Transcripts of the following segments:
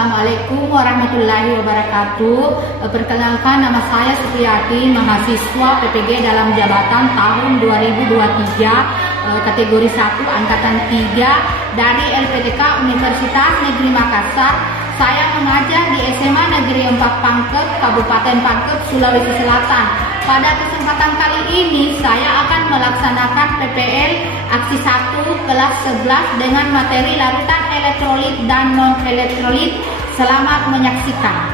Assalamualaikum warahmatullahi wabarakatuh. Perkenalkan, nama saya Supriyati, mahasiswa PPG dalam jabatan tahun 2023, kategori 1 angkatan 3 dari LPDK Universitas Negeri Makassar. Saya mengajar di SMA Negeri 4 Pangkep, Kabupaten Pangkep, Sulawesi Selatan. Pada kesempatan kali ini saya akan melaksanakan PPL aksi 1 kelas 11 dengan materi larutan elektrolit dan non-elektrolit. Selamat menyaksikan.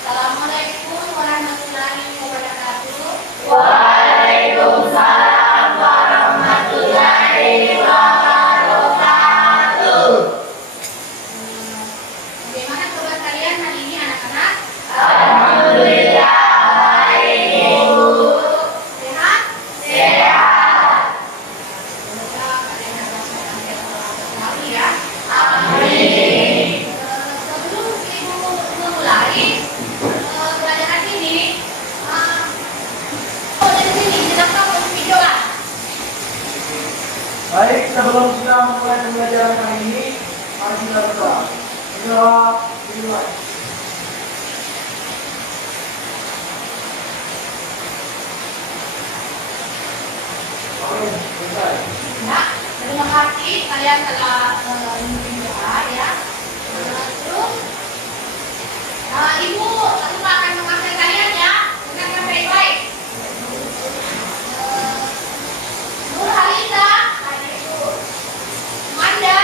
Assalamualaikum warahmatullahi wabarakatuh. Waalaikumsalam warahmatullahi wabarakatuh. Bagaimana kabar kalian hari ini, anak-anak? Alhamdulillah baik. Sehat? Sehat. Semoga kalian dapat sehat selalu ya. Amin. Sebelum ibu memulai pelajaran ini, dari sini silahkan untuk video lah. Baik, sebelum kita memulai pembelajaran kali ini, mari kita berdoa. Berdoa dimulai. Amin. Selesai. Ya, terima kasih kalian telah memimpin doa ya. Terus, ibu tentu akan mengajar kalian ya dengan baik-baik. Nur Halida, Manda,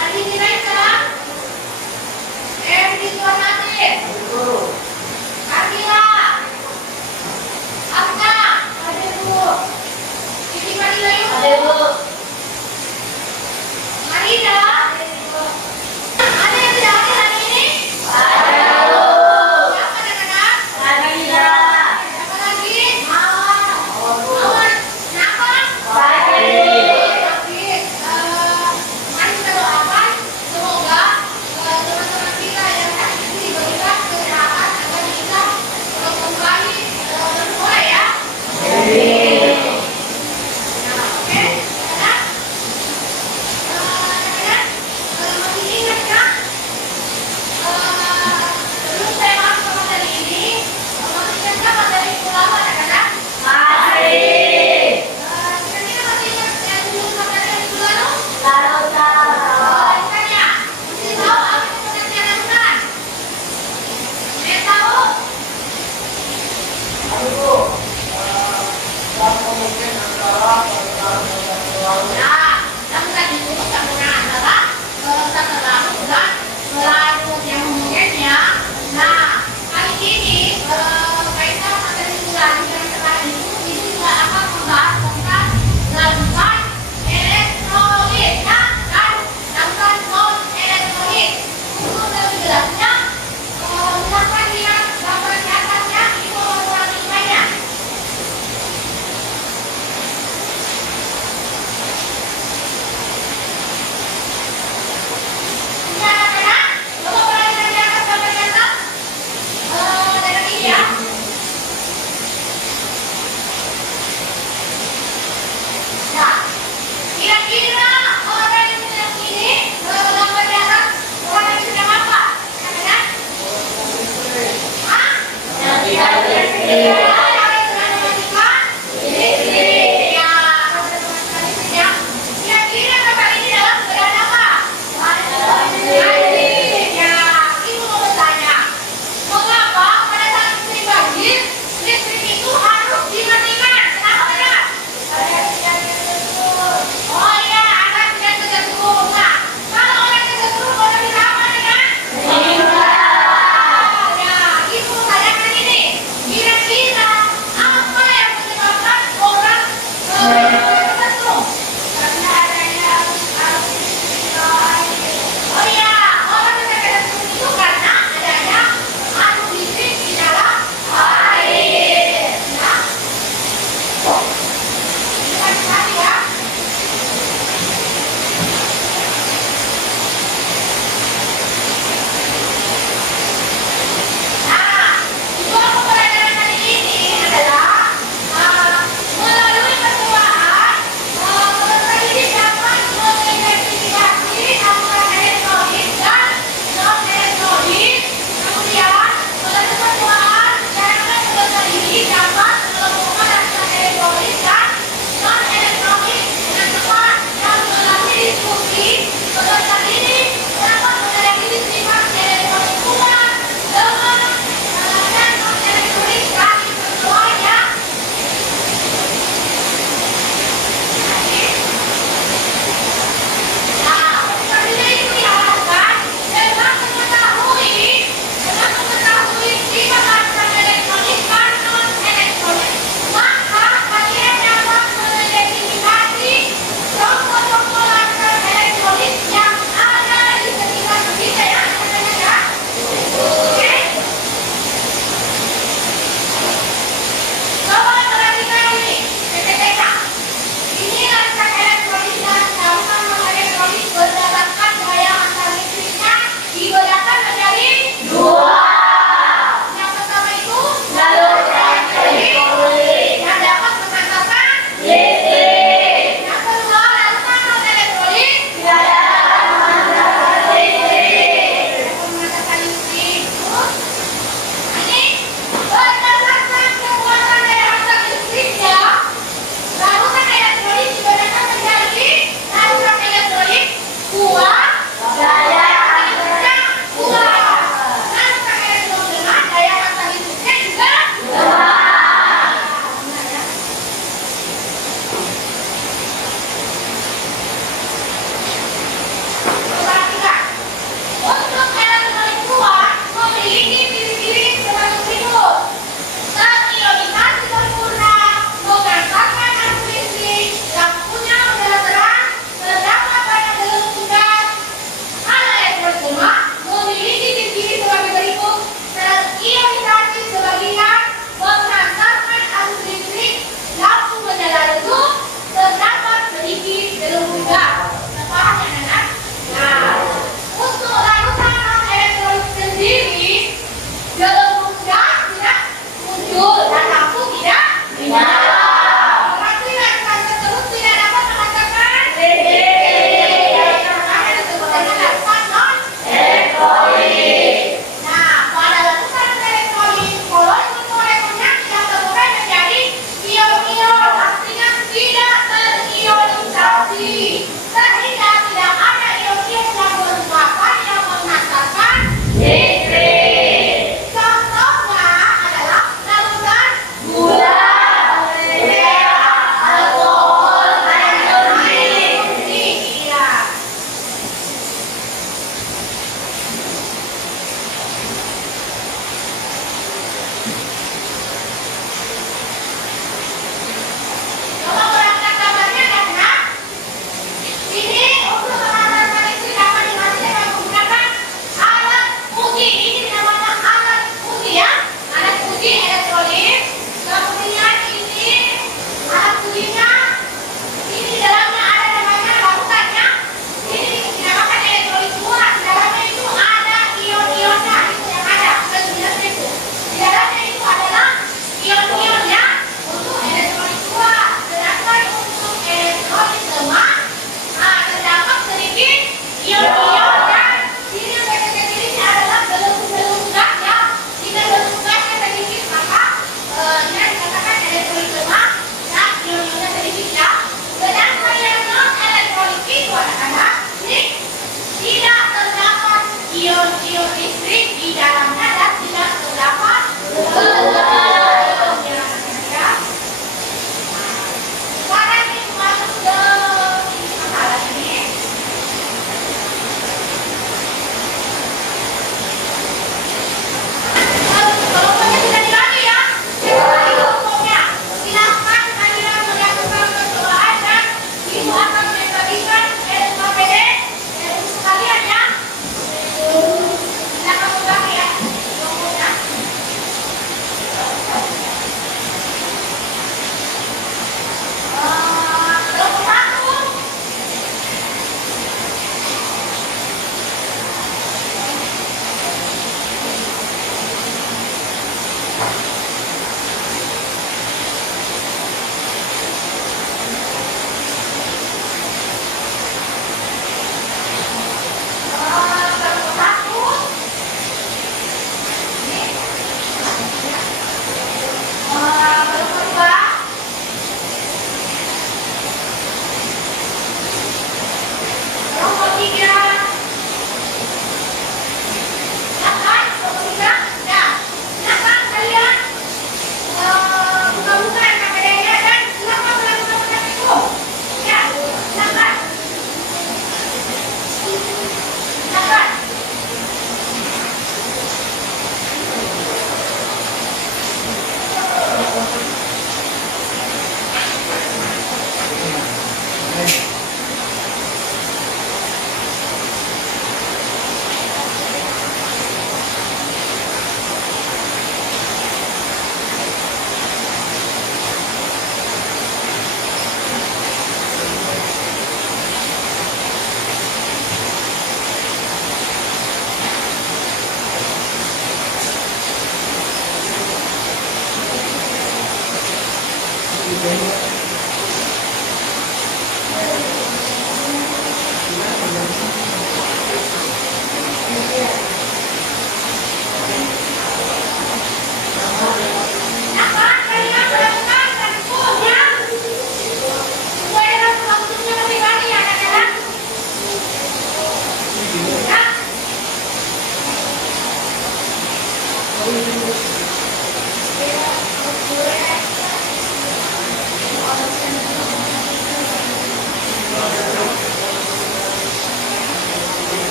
Adi Diraisa, Erdi Tuanate, Kamila, Afna, Siti Fadila Yusuf,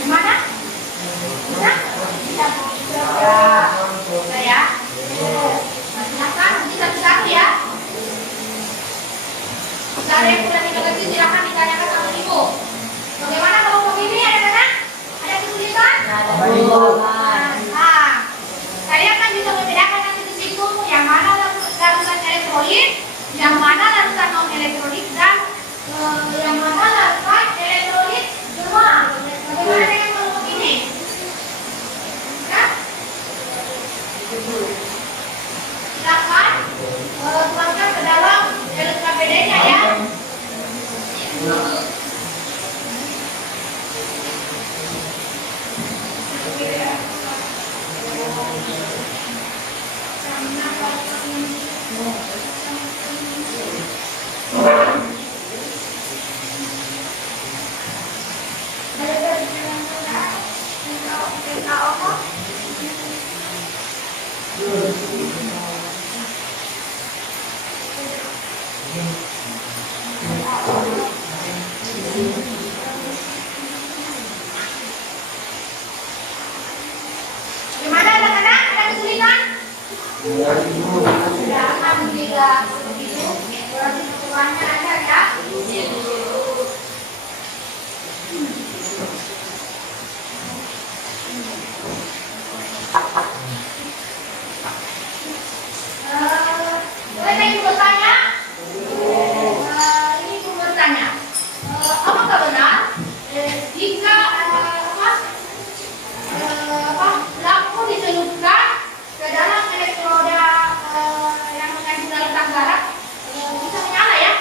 Gimana? Bisa? Bisa. Ya. Silakan nanti satu-satu ya. Saudara yang sudah mengerti silakan ditanyakan sama ibu. Bagaimana kelompok ini anak-anak? Ada kesulitan? Nah, kalian kan bisa membedakan nanti di situ yang mana larutan elektrolit, yang mana larutan non elektrolit dan yang mana larutan elektrolit semua. Bagaimana dengan kelompok ini? Ya? Silakan tuangkan ke dalam LKPD-nya ya. Gimana anak-anak? Ada kesulitan? Sudah, alhamdulillah. Begitu. Berarti keluarnya ada ya. Boleh ibu bertanya? Ibu bertanya, apakah benar jika lampu dicelupkan ke dalam elektroda yang mengandung larutan garam bisa menyala ya?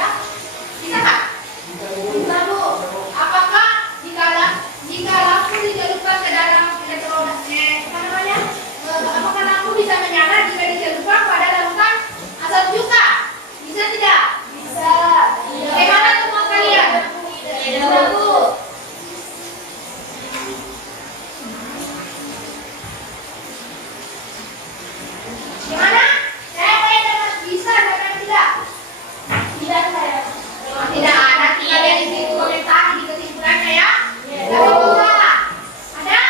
Ya? Bisa nggak? Lalu apakah jika lampu dicelupkan ke dalam elektroda apa namanya? Apakah lampu bisa menyala jika dicelupkan pada larutan asam cuka? Bisa tidak? Bisa. Bagaimana teman kalian? Bisa Bu. Gimana? Saya dapat bisa dan tidak? Tidak saya. Tidak ada. Tinggal lihat di situ komentar di kesimpulannya ya. Tapi dua. Ada?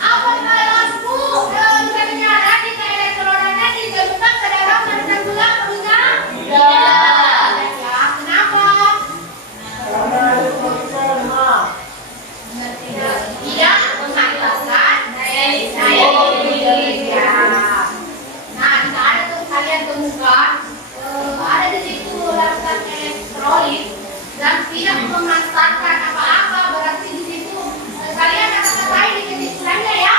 Apakah lampu bisa menyala jika elektrodanya dicelupkan ke dalam larutan gula perlunya? Tidak. Ya, kenapa? Tidak menghasilkan daya listrik. Ya. Nah, jika ada tuh kalian temukan ada di situ larutan elektrolit dan tidak memanfaatkan apa-apa, berarti di situ kalian akan ketahui di kesimpulannya ya.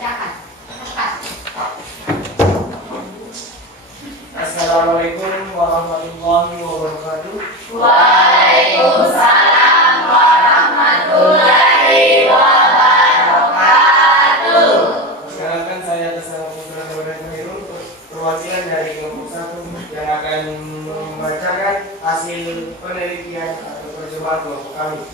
Bacakan. Cepat. Assalamualaikum warahmatullahi wabarakatuh. Waalaikumsalam warahmatullahi wabarakatuh. Perkenalkan saya Tasawuf Putra Kabupaten Khairul, perwakilan dari kelompok 1 yang akan membacakan hasil penelitian atau percobaan kelompok kami.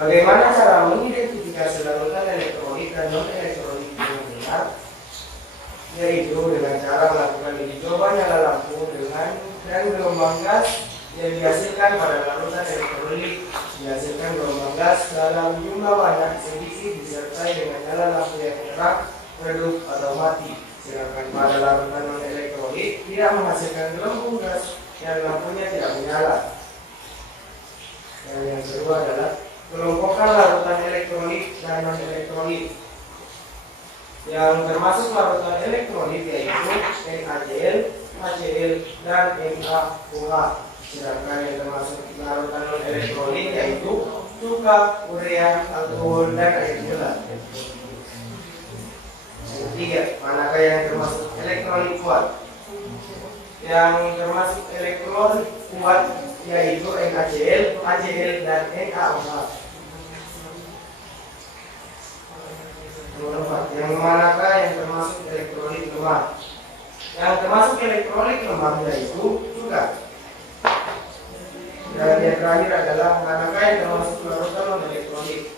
Bagaimana cara mengidentifikasi larutan elektrolit dan non elektrolit yang benar? Yaitu dengan cara melakukan uji coba nyala lampu dengan dan gelombang gas yang dihasilkan pada larutan elektrolit dihasilkan gelombang gas dalam jumlah banyak sedikit disertai dengan nyala lampu yang terang, redup atau mati. Sedangkan pada larutan non elektrolit tidak menghasilkan gelombang gas dan lampunya tidak menyala. Dan yang kedua adalah kelompokan larutan elektrolit dan non elektrolit. Yang termasuk larutan elektrolit yaitu NaCl, HCl, dan NaOH. Sedangkan yang termasuk larutan non elektrolit yaitu cuka, urea, alkohol, dan air gula. Yang ketiga, manakah yang termasuk elektrolit kuat? Yang termasuk elektrolit kuat yaitu NaCl, HCl, dan NaOH. Nomor 4, yang manakah yang termasuk elektrolit lemah? Yang termasuk elektrolit lemah yaitu cuka. Dan yang terakhir adalah manakah yang termasuk larutan non elektrolit?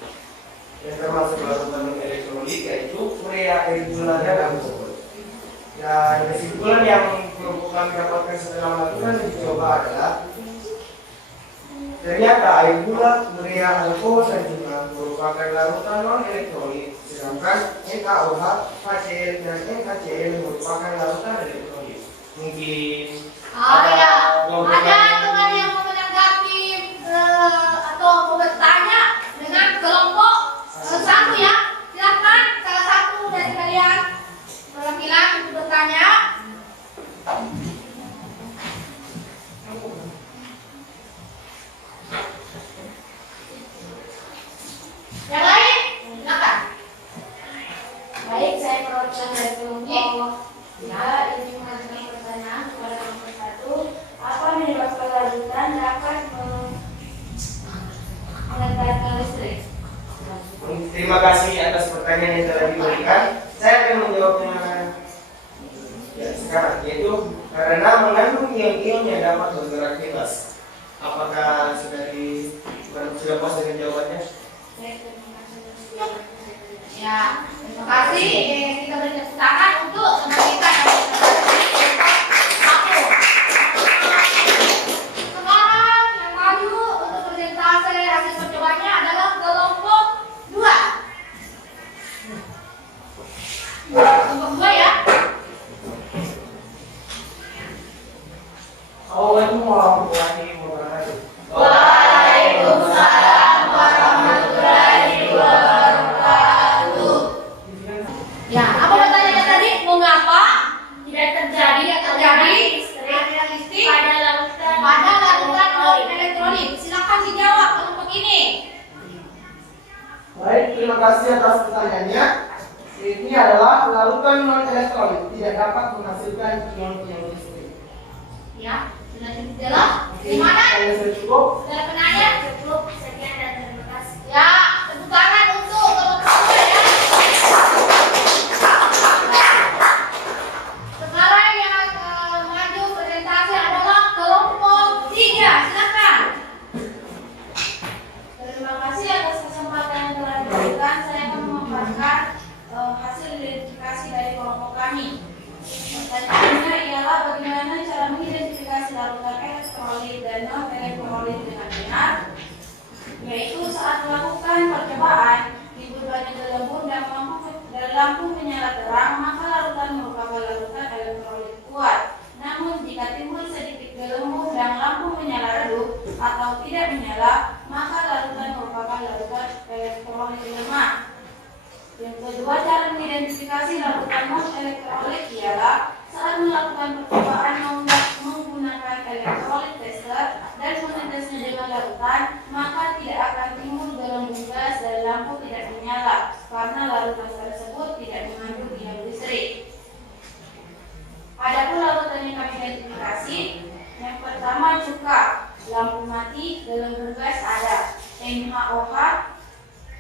Yang termasuk larutan non elektrolit yaitu urea, air gula, dan alkohol. Dan kesimpulan yang kelompok kami dapatkan setelah melakukan uji coba adalah ternyata air gula, urea, alkohol, dan juga merupakan larutan non elektrolit, sedangkan NaOH, HCl, dan NaCl merupakan larutan elektrolit. Mungkin Ada kelompok teman yang mau menanggapi atau mau bertanya dengan kelompok 1 ya. Silakan salah satu dari kalian perwakilan untuk bertanya. Yang lain, silakan. Baik, saya perwakilan dari kelompok 3 ingin mengajukan pertanyaan kepada kelompok 1. Apa menyebabkan larutan dapat mengantarkan listrik? Terima kasih atas pertanyaan yang telah diberikan. Saya akan menjawabnya sekarang, yaitu karena mengandung ion-ion yang dapat bergerak bebas. Apakah sudah puas dengan jawabannya? Ya, terima kasih. Kita beri tepuk tangan untuk teman kita yang satu. Sekarang yang maju untuk presentasi hasil percobaannya adalah kelompok 2. Kelompok 2 ya. Assalamualaikum warahmatullahi wabarakatuh. Waalaikumsalam warahmatullahi wabarakatuh. Ya, apa pertanyaannya tadi? Mengapa Tidak terjadi aliran listrik pada larutan non elektrolit? Silakan dijawab kelompok ini. Baik, terima kasih atas pertanyaannya. Ini adalah larutan non elektrolit tidak dapat menghasilkan ion-ion listrik. Ya, sudah cukup jelas. Di mana? Saya sudah cukup. Saudara penanya? cukup sekian dan terima kasih. Ya, tepuk tangan untuk kelompok 2 ya. Sekarang yang maju presentasi adalah kelompok 3. Silakan. Terima kasih atas kesempatan yang telah diberikan. Saya akan memaparkan hasil identifikasi dari kelompok kami. Pertanyaannya ialah bagaimana cara mengidentifikasi larutan elektrolit dan non elektrolit dengan benar, yaitu saat melakukan percobaan di berbagai gelembung dan lampu menyala terang, maka larutan merupakan larutan elektrolit kuat. Namun jika timbul sedikit gelembung dan lampu menyala redup atau tidak menyala, maka larutan merupakan larutan elektrolit lemah. Yang kedua, cara mengidentifikasi larutan non elektrolit ialah saat melakukan percobaan menggunakan elektrolit tester dan menetesnya dengan larutan, maka tidak akan timbul mati, gelembung gas ada. NaOH,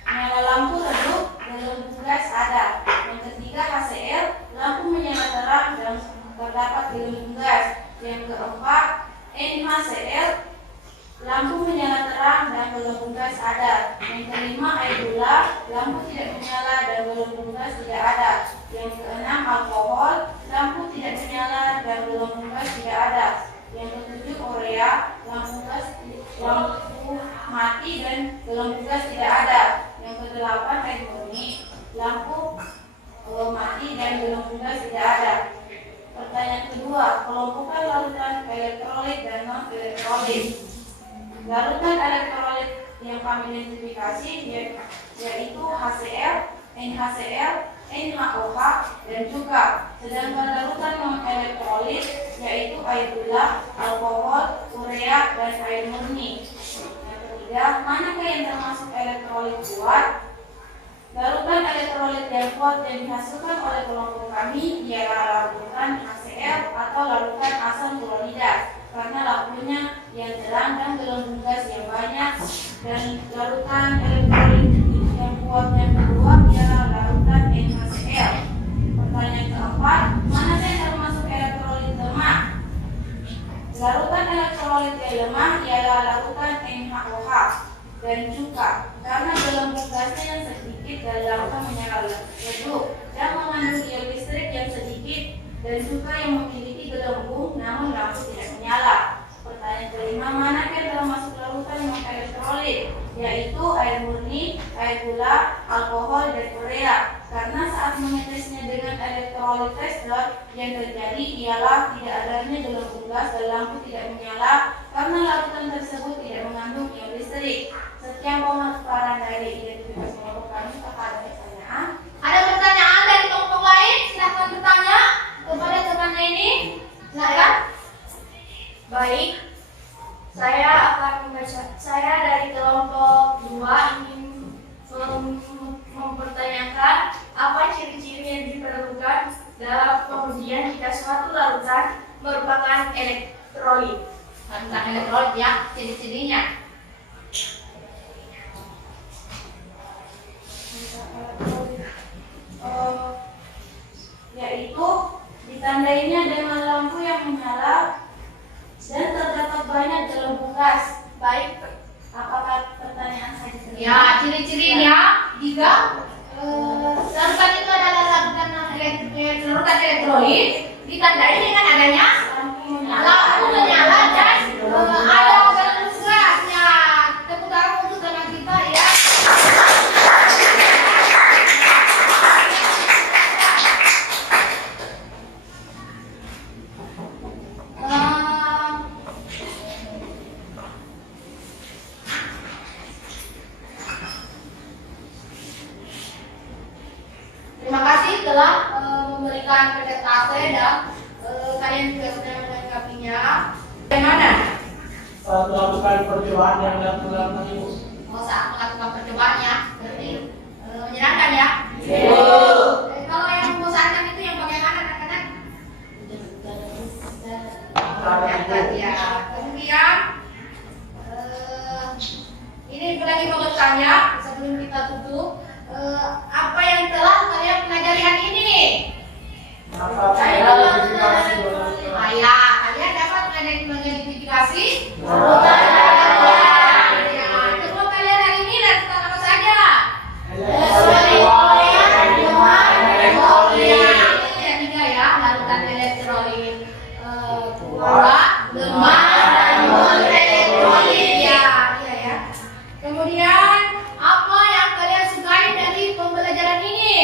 nyala lampu redup, gelembung gas ada. Yang ketiga HCl, lampu menyala terang dan terdapat gelembung gas. Yang keempat NaCl, lampu menyala terang dan gelembung gas ada. Yang kelima air gula, lampu tidak menyala dan gelembung gas tidak ada. Yang keenam alkohol, lampu tidak menyala dan gelembung gas tidak ada. Yang ketujuh urea, lampu mati dan gelembung gas tidak ada. Yang kedelapan air murni, lampu mati dan gelembung gas tidak ada. Pertanyaan kedua, kelompokkan larutan elektrolit dan non elektrolit. Larutan elektrolit yang kami identifikasi yaitu HCl, NaCl, NaOH, dan cuka. Sedangkan larutan non elektrolit yaitu air gula, alkohol, urea, dan air murni. Yang ketiga, manakah yang termasuk elektrolit kuat? Larutan elektrolit yang kuat yang dihasilkan oleh kelompok kami ialah larutan HCl atau larutan asam klorida karena lampunya yang terang dan gelembung gas yang banyak. Dan larutan elektrolit yang kuat yang kedua ialah larutan NaCl. Pertanyaan keempat, mana yang termasuk elektrolit lemah? Larutan elektrolit yang lemah ialah larutan NaOH dan cuka karena gelembung gasnya yang sedikit dan lampu menyala redup dan mengandung ion listrik yang sedikit, dan cuka yang memiliki gelembung namun lampu tidak menyala. Pertanyaan kelima, mana yang termasuk larutan non elektrolit? Yaitu air murni, air gula, alkohol, dan urea. Karena saat menetesnya dengan elektrolit tester, yang terjadi ialah tidak adanya gelembung gas dan lampu tidak menyala karena larutan tersebut tidak mengandung ion listrik. Sekian pemaparan dari identifikasi kelompok kami. Apakah ada pertanyaan? Ada pertanyaan dari kelompok lain? Silahkan bertanya kepada temannya ini. Silakan. Baik, saya akan membaca. Saya dari kelompok 2 ingin mempertanyakan apa ciri-ciri yang diperlukan dalam pengujian jika suatu larutan merupakan elektrolit. Larutan elektrolit ya, ciri-cirinya. Yaitu ditandainya dengan lampu yang menyala dan terdapat banyak gelembung gas. Baik, apakah pertanyaan saya diterima? Ya, ciri-cirinya jika larutan itu adalah larutan elektrolit ditandai dengan adanya lampu menyala dan ada gelembung gasnya. Tepuk tangan untuk teman kita ya. Terima kasih telah memberikan presentase dan kalian juga sudah melengkapinya. Bagaimana? Saat melakukan percobaan yang dilakukan Ibu. Saat melakukan percobaannya, berarti menyenangkan ya? Kalau yang membosankan itu yang bagaimana anak-anak? Menyenangkan ya. Kemudian ini lagi mau bertanya sebelum kita tutup. Apa yang telah kalian pelajari hari ini? Ya, kalian dapat mengidentifikasi larutan. Ya, coba kalian hari ini lakukan apa saja? Yang tiga ya, larutan elektrolit kuat, lemah, dan non elektrolit. Ya, iya ya. Kemudian apa yang kalian sukai dari pembelajaran ini?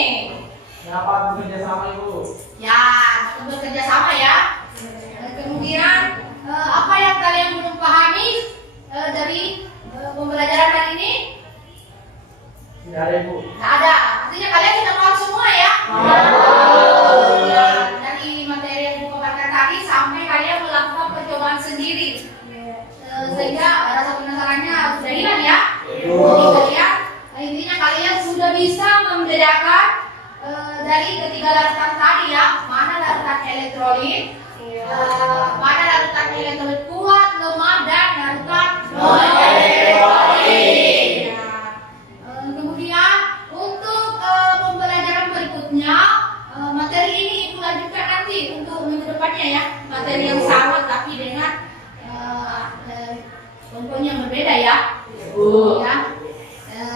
Dapat bekerja sama Ibu. Ya, bekerja sama ya. Kemudian apa yang kalian belum pahami dari pembelajaran hari ini? Tidak ada Ibu. Tidak ada. Artinya kalian sudah paham semua ya? Dari materi yang buku paparkan tadi sampai kalian melakukan percobaan sendiri. Sehingga rasa penasarannya sudah hilang ya? Kalian intinya kalian sudah bisa membedakan dari ketiga larutan tadi ya, mana larutan elektrolit, mana larutan elektrolit kuat, lemah, dan larutan non berbeda ya. Ya.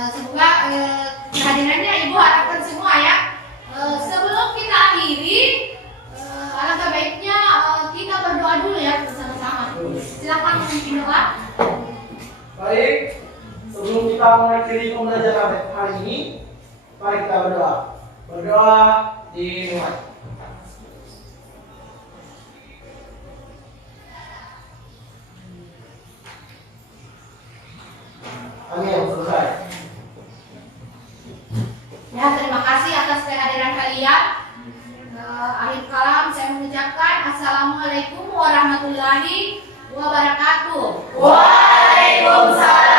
Semoga kehadirannya Ibu harapkan semua ya. Sebelum kita akhiri, alangkah baiknya kita berdoa dulu ya bersama-sama. Silakan memimpin doa. Baik, sebelum kita mengakhiri pembelajaran hari ini, mari kita berdoa. Berdoa dimulai. Amin, selesai. Ya, terima kasih atas kehadiran kalian. Akhir kalam saya mengucapkan Assalamualaikum warahmatullahi wabarakatuh. Waalaikumsalam.